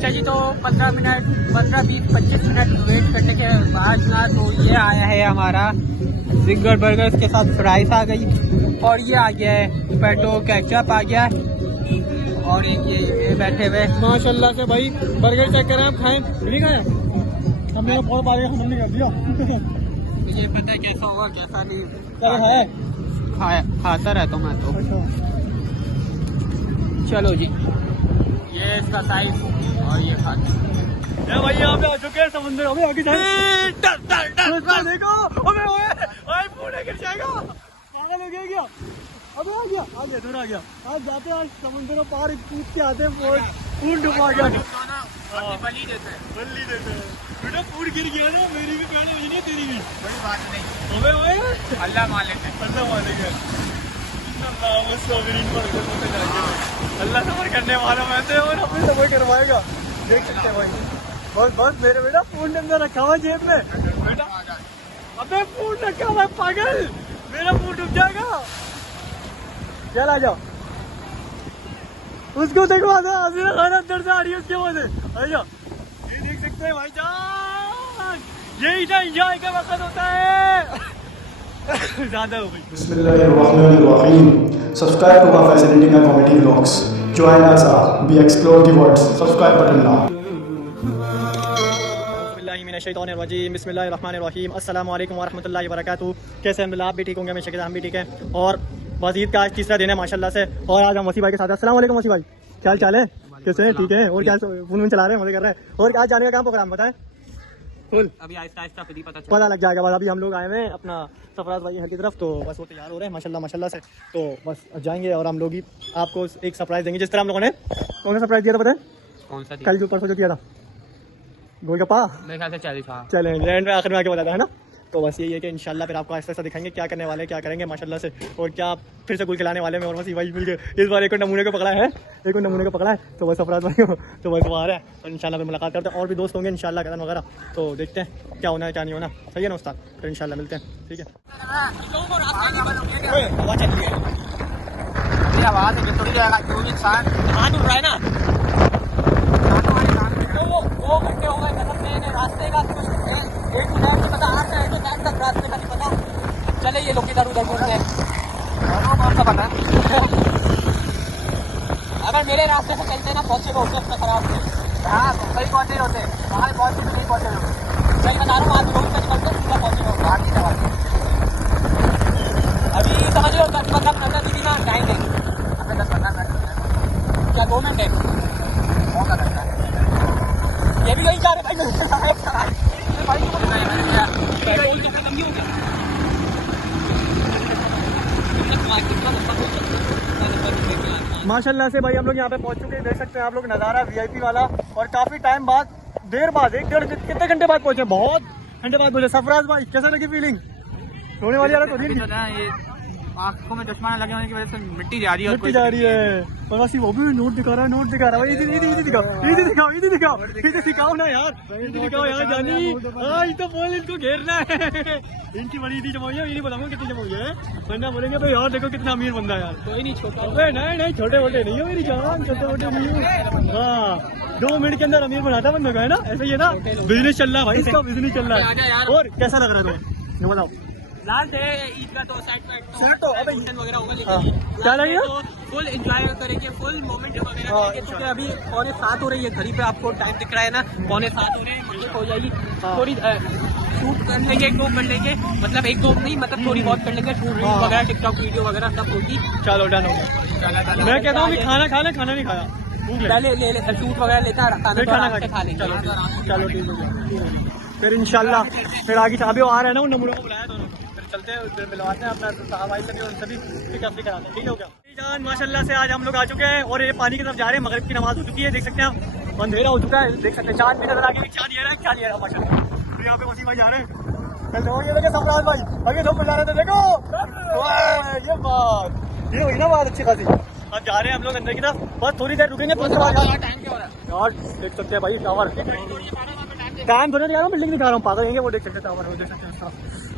अच्छा जी, तो 15 minute 15 20 25 minute wait करने के बाद ना तो ये आया है हमारा जिंगर बर्गर के साथ फ्राइज आ गई और ये आ गया है पोटैटो केचप आ गया और एक ये बैठे हुए माशाल्लाह से भाई बर्गर चेक करें आप खाएं नहीं खाएं हमने बहुत बार हमने कर दिया मुझे पता है कैसा होगा कैसा नहीं क्या है खाता रहता हूँ मैं तो। चलो जी ये इसका साइज और ये खाते भाई यहाँ पे आ चुके हैं समुद्र अभी आगे जाए देखो अबे ओए पूरे गिर जाएगा पागल हो गया क्या अबे आ गया थोड़ा आ गया आज जाते आज समुद्र पार कूद के आते हैं फूड डुबा गया बली देते बेटा फूड गिर गया ना मेरी भी पहले हुई नहीं तेरी भी बड़ी बात नहीं अबे ओए अल्लाह मालिक है अल्लाह सफर करने वाला मैं तो और अपने सफर करवाएगा देख सकते हैं भाई बस मेरे बेटा फोन अंदर रखा हुआ जेब में बेटा अबे फोन रखा हुआ पागल मेरा फोन डूब जाएगा चल आ जाओ उसको देखो हसीना खाना अंदर से आ रही है उसके वजह से आ जाओ ये देख सकते हैं भाई जान यही ना एंजॉय का वक्त होता है ज़्यादा हो गई। Bismillahirrahmanirrahim. Subscribe to our fascinating and comedy vlogs. Join us. We explore the world. Subscribe button now. बिस्मिल्लाहिर्रहमानिर्रहीम अस्सलामु अलैकुम वरहमतुल्लाहि वबरकातुहू। कैसे हैं आप भी ठीक होंगे हमेशा के हम भी ठीक है और बस ईद का आज तीसरा दिन है माशाल्लाह से और आज हम वसी भाई के साथ अस्सलाम वालेकुम वसी भाई क्या चाल है कैसे हैं ठीक है और क्या फोन चला रहे हैं मजे कर रहे हैं और आज जाने का काम प्रोग्राम बताएं फुल अभी आहिस्ता आहिस्ता खुद ही पता लग जाएगा बस अभी हम लोग आए हैं अपना सरफराज भाई की तरफ तो बस वो तैयार हो रहे हैं माशाल्लाह से तो बस जाएंगे और हम लोग ही आपको एक सरप्राइज देंगे जिस तरह हम लोगों ने कौन सा सरप्राइज दिया था पता है कौन सा कल जो परसों जो किया था गोलगप्पा मेरे ख्याल से 40 था चलें एंड में आखिर में आके बताया है ना तो बस यही है कि इंशाल्लाह फिर आपको ऐसा दिखाएंगे क्या करने वाले क्या करेंगे माशाल्लाह से और क्या फिर से गुल खिलाने वाले में और बस भाई मिल के इस बार एक और नमूने को पकड़ा है तो बस अफराज भाई को तो बस वो आ रहा है और इंशाल्लाह फिर मुलाकात करते हैं और भी दोस्त होंगे इंशाल्लाह कदम वगैरह तो देखते हैं क्या होना है क्या नहीं होना सही है ना उस्ताद फिर इंशाल्लाह मिलते हैं ठीक है आवाज है थोड़ी जाएगा क्यों इंसान हाथ उड़ रहा है ना तो वो घंटे हो गए कसम में रास्ते का कुछ एक मिनट नहीं पता आ रहा है तो टाइम तक रास्ते का नहीं पता चले ये लोग इधर उधर घूमते हैं कौन सा पता अगर मेरे रास्ते से चलते ना पहुंचे को उससे खराब थे हाँ कहीं पहुंचे होते वहाँ पहुंचे तो नहीं पहुंचे लोग सही बता रहा हूँ आज रोड पर निकलते सीधा पहुंचे लोग बाहर की दवा अभी समझ लो 10-15 मिनट दीदी ना टाइम देंगे हमें 10-15 मिनट क्या 2 मिनट है मौका लगता है ये भी यही जा रहे भाई माशाल्लाह से भाई हम लोग यहाँ पे पहुँच चुके हैं देख सकते हैं आप लोग नज़ारा वीआईपी वाला और काफ़ी टाइम बाद देर बाद 1-1.5 कितने घंटे बाद पहुँचे बहुत घंटे बाद पहुँचे सरफराज भाई कैसे लगी फीलिंग रोने वाली हालत हो रही है आंखों में चश्मा लगे होने की वजह से मिट्टी जा रही है और बस वो भी नोट दिखा रहा है भाई इधर दिखाओ ना यार जानी तो बोल इनको घेरना है इनकी बड़ी ईदी जमाई है ये नहीं बताऊंगा कितनी जमाई है वरना बोलेंगे भाई यार देखो कितना अमीर बंदा है यार कोई नहीं छोटा नहीं छोटे मोटे नहीं हो मेरी जान छोटे मोटे नहीं हो हाँ 2 मिनट के अंदर अमीर बनाता बंदा का है ना ऐसा ही है ना बिजनेस चल रहा है भाई इसका बिजनेस चल रहा है और कैसा लग रहा है तुम्हें बताओ लास्ट है ईद का तो साइड तो अबे वगैरह होगा लेकिन क्या लगेगा तो फुल एंजॉय करेंगे फुल मोमेंट वगैरह करेंगे क्योंकि अभी 7:15 हो रही है घड़ी पे आपको टाइम दिख रहा है ना 7:15 हो रहे हैं हो जाएगी थोड़ी शूट कर लेंगे 1-2 कर लेंगे मतलब 1-2 नहीं मतलब थोड़ी बहुत कर लेंगे शूट वगैरह टिकटॉक वीडियो वगैरह सब होगी चलो डन हो गया मैं कहता हूँ खाना नहीं खाया पहले ले शूट वगैरह लेता है खाना खा लेंगे चलो ठीक है फिर इंशाल्लाह फिर आगे अभी आ रहे हैं ना उन नमूनों को बुलाया दोनों चलते हैं मिलवाते हैं अपना साहब भाई से भी उनसे भी पिकअप भी कराते हैं ठीक हो गया जान माशाल्लाह से आज हम लोग आ चुके हैं और ये पानी की तरफ जा रहे हैं मगरिब की नमाज हो चुकी है देख सकते हैं आप अंधेरा हो चुका है देख सकते हैं चांद भी नजर आ गया चांद ये रहा माशाल्लाह यहाँ पे वसीम भाई जा रहे हैं सरफराज भाई अभी धूप जा रहे थे देखो ये बात ये हुई ना बात अच्छी खासी अब जा रहे हैं हम लोग अंदर की तरफ बस थोड़ी देर रुकेंगे यार देख सकते हैं भाई टावर टाइम थोड़ा दिखा रहा हूँ बिल्डिंग दिखा रहा हूँ पागल वो देख सकते हैं टावर देख सकते हैं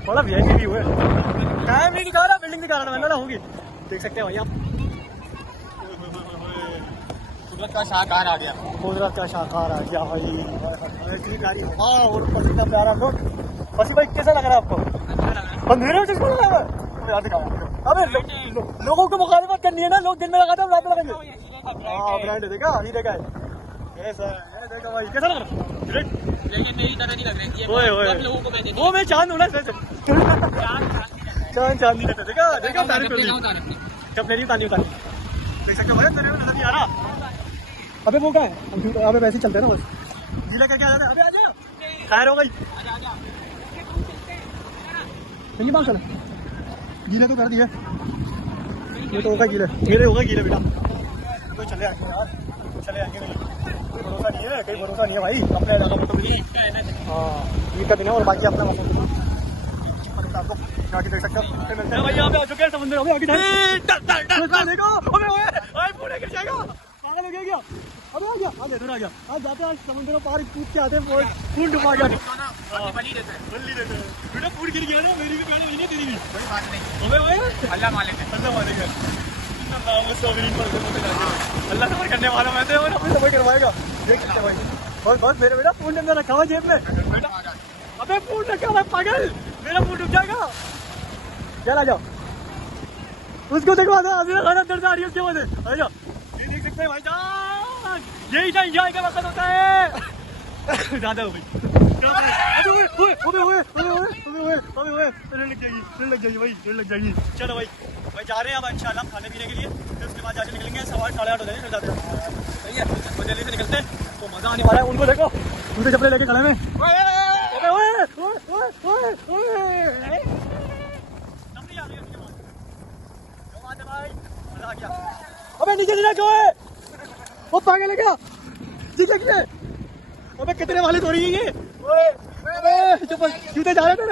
थोड़ा वीआईपी व्यू है टाइम नहीं दिखा रहा बिल्डिंग दिखा रहा मैंने ना होगी देख सकते हैं भाई आप कुदरत का शाहकार आ गया। कुदरत का शाहकार आ गया भाई। हाँ और पसीना प्यारा लोग। पसी भाई कैसा लग रहा है आपको? अंधेरे में चश्मा लगा हुआ है? यार दिखाओ। अबे लोगों को मुखालिफत करनी है ना, लोग दिन में लगाते हैं रात में लगाएंगे। हाँ ब्रांड है, देखा ये देखा है ऐसा है, देखा भाई कैसा लग रहा है? लेकिन मेरी तरह नहीं लग रही है। ओए ओए सब लोगों को मैं वो मैं चांद हूँ ना सर। चांद चांदी का देखा देखा तारीफ कर दी। जब मेरी तानी उतारी देख सकते हो भाई, तेरे में नजर नहीं आ रहा। अबे वो क्या है? अबे वैसे ही चलते हैं ना बस। गीला करके आ जाता है। अबे आ जा, खैर हो गई। नहीं बात चला, गीला तो कर दिया। ये तो होगा गीला, गीले होगा गीला बेटा। तो चले आएंगे यार, चले आएंगे। नहीं कोई भरोसा नहीं है, कहीं भरोसा नहीं है भाई। अपने इलाका में तो हाँ ईद का दिन है और बाकी अपना मौसम आपको आगे देख सकते हो। मिलते हैं भाई, यहाँ पे आ चुके हैं समुद्र। अबे आगे देखो, अबे पूरे गिर जाएगा। पागल हो गया क्या? अबे आ गया, आगे इधर आ गया। आज जाते हैं समुद्र पार कूद के आते हैं, फूल डुबा गया। बल्ली देते हैं बेटा, फूल गिर गया ना, मेरी भी पहले महीने तेरी भी कोई बात नहीं। अबे भाई अल्लाह मालिक है, अल्लाह मालिक है। अल्लाह सफर करने वाला मैं तो, और अपनी सफर करवाएगा। देख सकते भाई, बस बस मेरे बेटा फोन अंदर रखा हुआ जेब में। अबे फोन रखा हुआ पागल, मेरा फोन डूब जाएगा। चल आ जाओ, उसको देखो खाना दर्द आ रही है उसके वजह से। आ जाओ, ये देख सकते हैं भाई जान, यही तो एंजॉय का वक्त होता है। ज्यादा हो गई, लग जाएगी भाई, लग जाएगी। चलो भाई जा रहे हैं अब इंशाल्लाह खाने पीने के लिए। फिर उसके बाद जाके निकलेंगे 8:30 हो जाएंगे, फिर जाते हैं। सही है, तो जल्दी से निकलते हैं, तो मजा आने वाला है। उनको देखो, उनके चप्पले लेके खड़े में। अबे नीचे गिरा क्यों है? वो पागल है क्या? अबे कितने वाले हो रही है ये? जूते जा रहे थे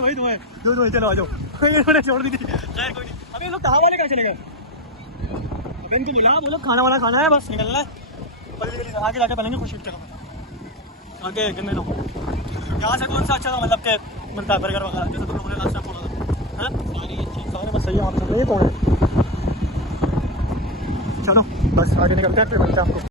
भाई, धोए चलो आ जाओ। इन्होंने छोड़ दी थी, खैर कोई नहीं। अबे लोग कहाँ वाले कहाँ चले गए? अबे इनको मिला, बोलो खाना वाला खाना है, बस निकलना है। आगे जाके बनेंगे खुशी की जगह, आगे गन्ने लोग। यहाँ से कौन सा अच्छा मतलब के मिलता है बर्गर वगैरह, जैसे तुम लोगों ने लास्ट टाइम बोला था? सारे बस सही है, आप सब ये कौन है? चलो बस आगे निकलते हैं, फिर मिलते हैं आपको।